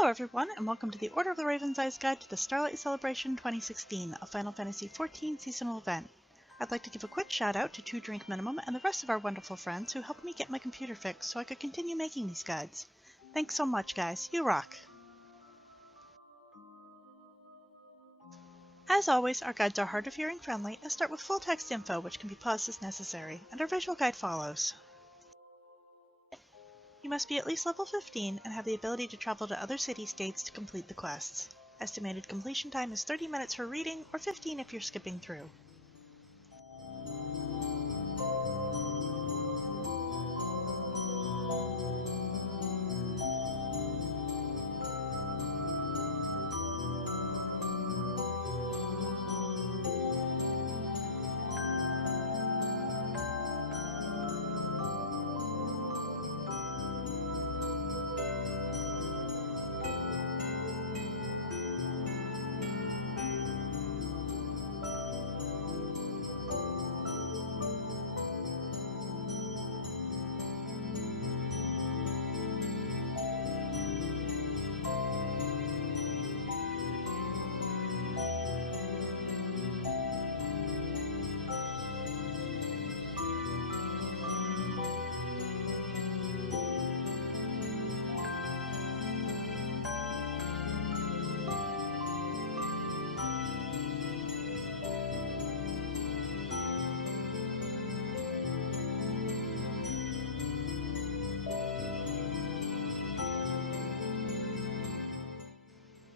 Hello everyone, and welcome to the Order of the Raven's Eyes Guide to the Starlight Celebration 2016, a Final Fantasy XIV seasonal event. I'd like to give a quick shout out to 2 Drink Minimum and the rest of our wonderful friends who helped me get my computer fixed so I could continue making these guides. Thanks so much guys, you rock! As always, our guides are hard of hearing friendly and start with full text info which can be paused as necessary, and our visual guide follows. You must be at least level 15 and have the ability to travel to other city-states to complete the quests. Estimated completion time is 30 minutes for reading, or 15 if you're skipping through.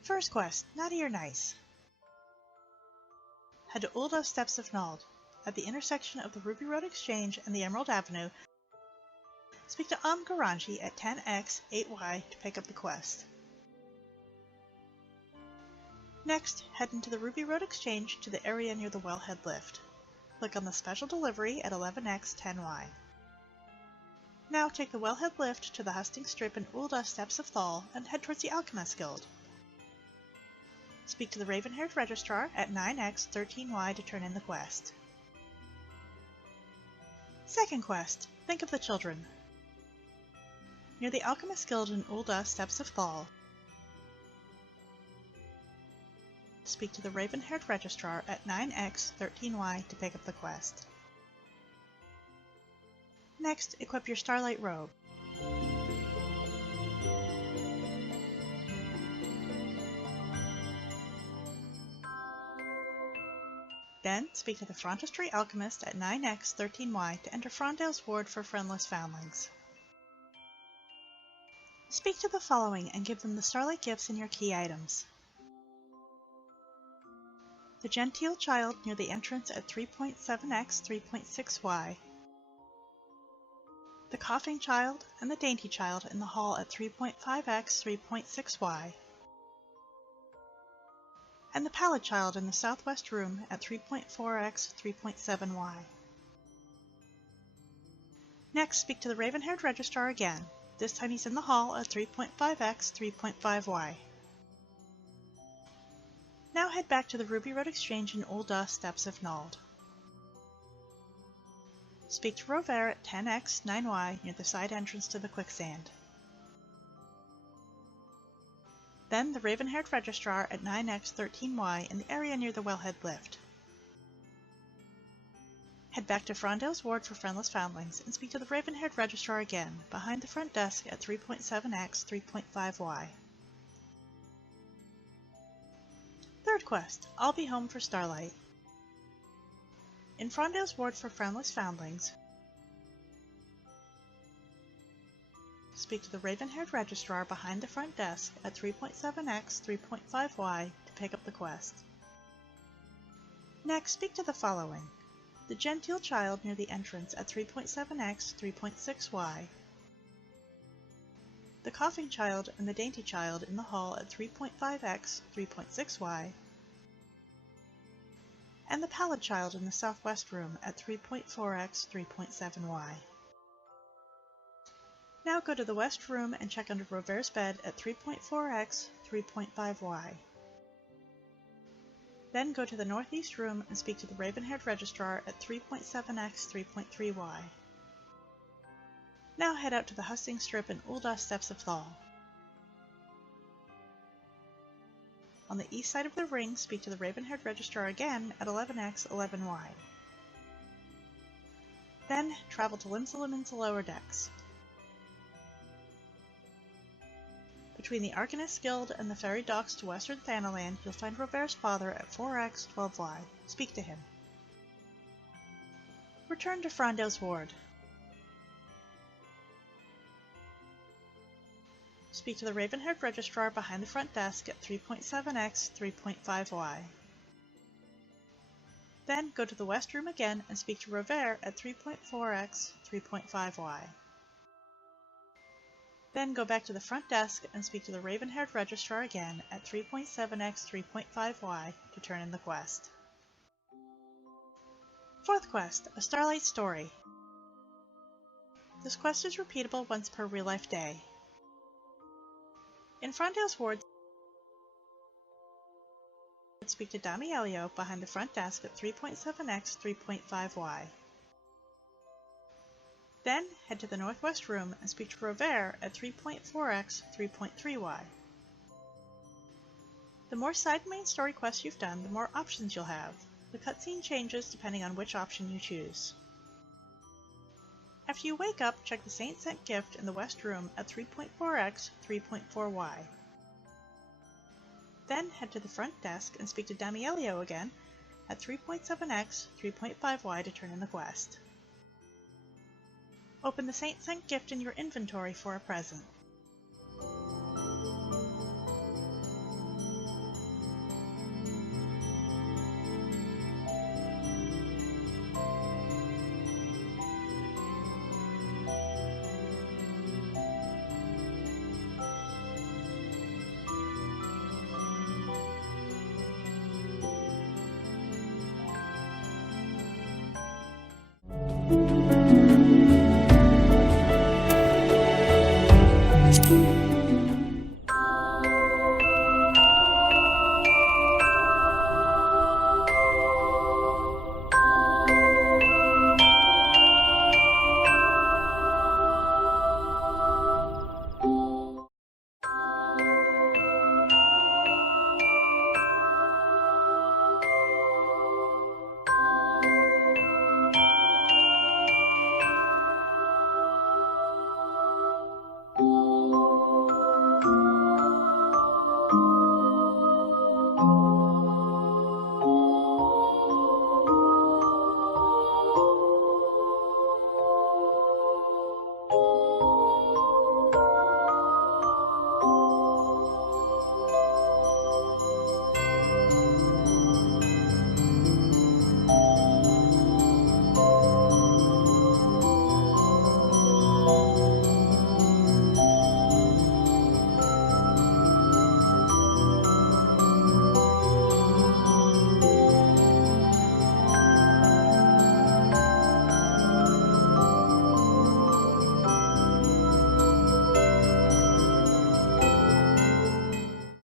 First quest, Naughty or Nice. Head to Ul'dah Steppes of Nald. At the intersection of the Ruby Road Exchange and the Emerald Avenue, speak to Garanji at 10x 8y to pick up the quest. Next, head into the Ruby Road Exchange to the area near the Wellhead Lift. Click on the Special Delivery at 11x 10y. Now take the Wellhead Lift to the Husting Strip in Ul'dah Steppes of Thal and head towards the Alchemist Guild. Speak to the Raven-haired Registrar at 9x 13y to turn in the quest. Second quest, Think of the Children. Near the Alchemist Guild in Ul'dah Steppes of Thal, speak to the Raven-haired Registrar at 9x 13y to pick up the quest. Next, equip your Starlight Robe. Then, speak to the Frontistry Alchemist at 9x 13y to enter Frondale's Ward for Friendless Foundlings. Speak to the following and give them the Starlight gifts in your key items. The Genteel Child near the entrance at 3.7x 3.6y. The Coughing Child and the Dainty Child in the hall at 3.5x 3.6y. And the Pallid Child in the southwest room at 3.4x 3.7y. Next, speak to the Raven-haired Registrar again. This time he's in the hall at 3.5x 3.5y. Now head back to the Ruby Road Exchange in Ul'dah Steppes of Nald. Speak to Rover at 10x 9y near the side entrance to the Quicksand. Then the Raven-haired Registrar at 9x 13y in the area near the Wellhead Lift. Head back to Frondale's Ward for Friendless Foundlings and speak to the Raven-haired Registrar again, behind the front desk at 3.7x 3.5y. Third quest, I'll Be Home for Starlight. In Frondale's Ward for Friendless Foundlings, speak to the Raven-haired Registrar behind the front desk at 3.7x 3.5y to pick up the quest. Next, speak to the following. The Genteel Child near the entrance at 3.7x 3.6y. The Coughing Child and the Dainty Child in the hall at 3.5x 3.6y. And the Pallid Child in the southwest room at 3.4x 3.7y. Now go to the West Room and check under Rover's bed at 3.4x 3.5y. Then go to the Northeast Room and speak to the Raven-haired Registrar at 3.7x 3.3y. Now head out to the Husting Strip in Ul'dah Steppes of Thal. On the east side of the ring, speak to the raven-haired registrar again at 11X, 11Y. Then, travel to Limsa Lower Decks. Between the Arcanist Guild and the ferry docks to Western Thanaland, you'll find Robert's father at 4X, 12Y. Speak to him. Return to Frondale's ward. Speak to the raven-haired registrar behind the front desk at 3.7X, 3.5Y. Then go to the west room again and speak to Robert at 3.4X, 3.5Y. Then go back to the front desk and speak to the raven-haired registrar again at 3.7X, 3.5Y to turn in the quest. Fourth quest, A Starlight Story. This quest is repeatable once per real-life day. In Frondale's ward, speak to Damielio behind the front desk at 3.7X, 3.5Y. Then head to the northwest room and speak to Robert at 3.4X, 3.3Y. The more side main story quests you've done, the more options you'll have. The cutscene changes depending on which option you choose. After you wake up, check the Saint Sent gift in the west room at 3.4X, 3.4Y. Then head to the front desk and speak to Damielio again at 3.7X, 3.5Y to turn in the quest. Open the Saint Sent gift in your inventory for a present.